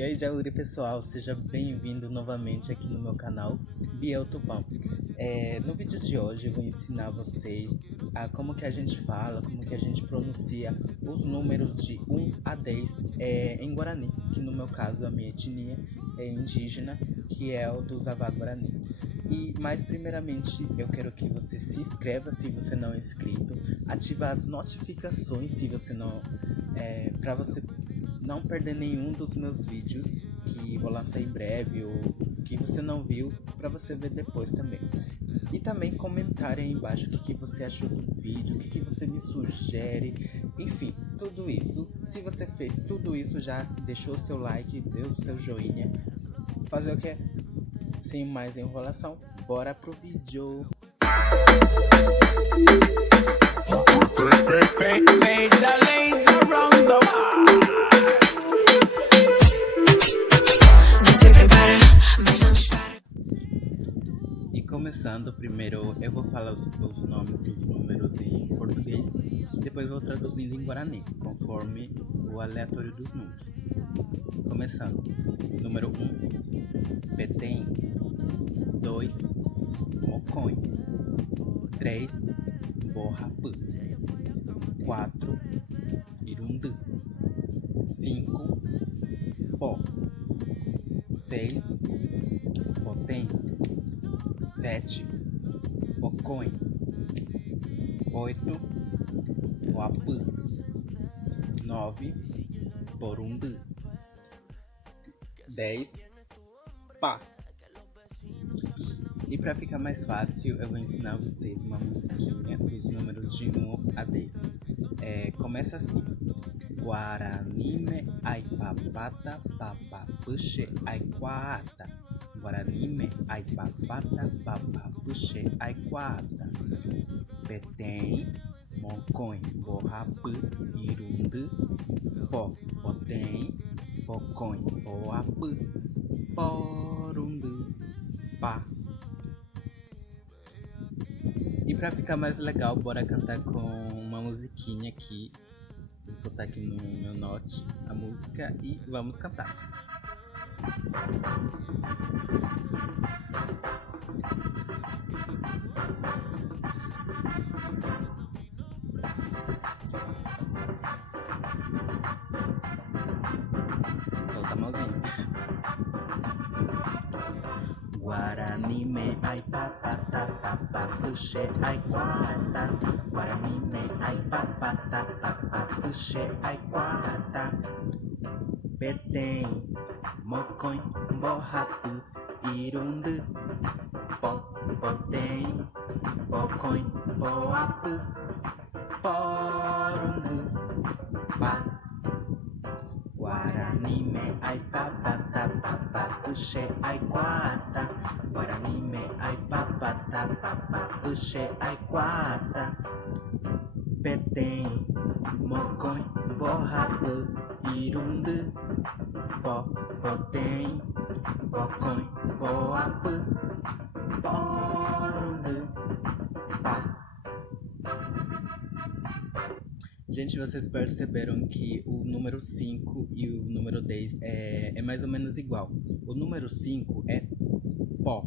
E aí, Jauri, pessoal, seja bem-vindo novamente aqui no meu canal Biel Tupã. No vídeo de hoje eu vou ensinar vocês a como que a gente fala, como que a gente pronuncia os números de 1 a 10 em Guarani, que no meu caso a minha etnia é indígena, que é o dos Avá Guarani. Mas primeiramente eu quero que você se inscreva se você não é inscrito, ativa as notificações se você não para você não perder nenhum dos meus vídeos que vou lançar em breve ou que você não viu, para você ver depois também. E também comentarem aí embaixo o que você achou do vídeo, o que você me sugere, enfim, tudo isso. Se você fez tudo isso, já deixou seu like, deu seu joinha, fazer o que? Sem mais enrolação, bora pro vídeo! E começando, primeiro eu vou falar os nomes dos números em português, depois vou traduzindo em Guarani, conforme o aleatório dos números. Começando, número 1, Petém. 2, Mocõe. 3, Borrapã. 4, Irundu. 5, Pó. 6, Potém. 7, Pocõe. 8, Uapã. 9, Porundu. 10, Pá. E para ficar mais fácil, eu vou ensinar vocês uma musiquinha dos números de 1 a 10. Começa assim. Guaranime aipapata papapuxe aiquata. Guaranime aipapata papapuxe aiquata. Petém, Mocõe, Borrapã, Irundu, Pó, Potém, Pocõe, Poapã, Porundu, Pá. E pra ficar mais legal, bora cantar com uma musiquinha aqui. Vou soltar aqui no meu note a música e vamos cantar. Solta a mãozinha. Guaranime aipapata papapuxe aiquata. Guaranime aipapata papapuxe aiquata. Petém, Mocõe, Borrapã, Irundu, Pó, Potém, Pocõe, Poapã, Porundu, Pá. Guaranime aipapata papapuxe aiquata. Guaranime aipapata papapuxe aiquata. Petém, Mocõe, Borrapã, Irundu, Pó, Potém, Pocõe, Poapã, Porundu, Pá. Gente, vocês perceberam que o número 5 e o número 10 é mais ou menos igual. O número 5 é Pó,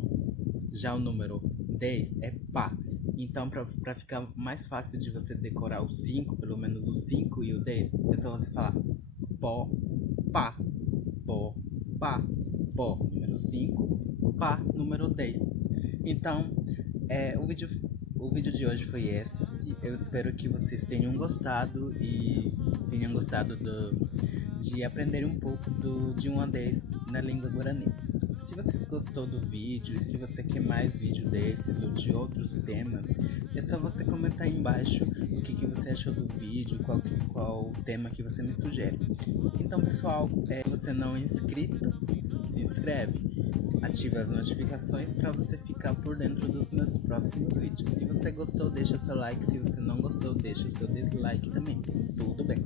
já o número 10 é Pá. Então, para ficar mais fácil de você decorar o 5, pelo menos o 5 e o 10, é só você falar Pó, Pá, Pó, Pá, Pó, número 5, Pá, número 10. Então, o vídeo de hoje foi esse. Eu espero que vocês tenham gostado e tenham gostado de aprender um pouco de 1 a 10 na língua Guarani. Se vocês gostou do vídeo e se você quer mais vídeo desses ou de outros temas, é só você comentar aí embaixo o que você achou do vídeo, qual tema que você me sugere. Então, pessoal, se você não é inscrito, se inscreve, ative as notificações para você ficar por dentro dos meus próximos vídeos. Se você gostou, deixa seu like. Se você não gostou, deixa o seu dislike também. Tudo bem.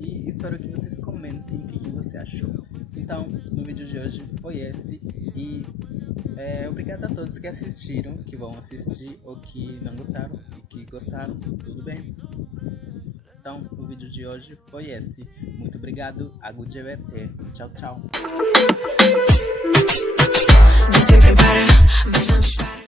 E espero que vocês comentem o que você achou. Então, no vídeo de hoje foi esse. E obrigado a todos que assistiram, que vão assistir ou que não gostaram e que gostaram. Tudo bem. Então, o vídeo de hoje foi esse. Muito obrigado, Agu GBT. Tchau, tchau.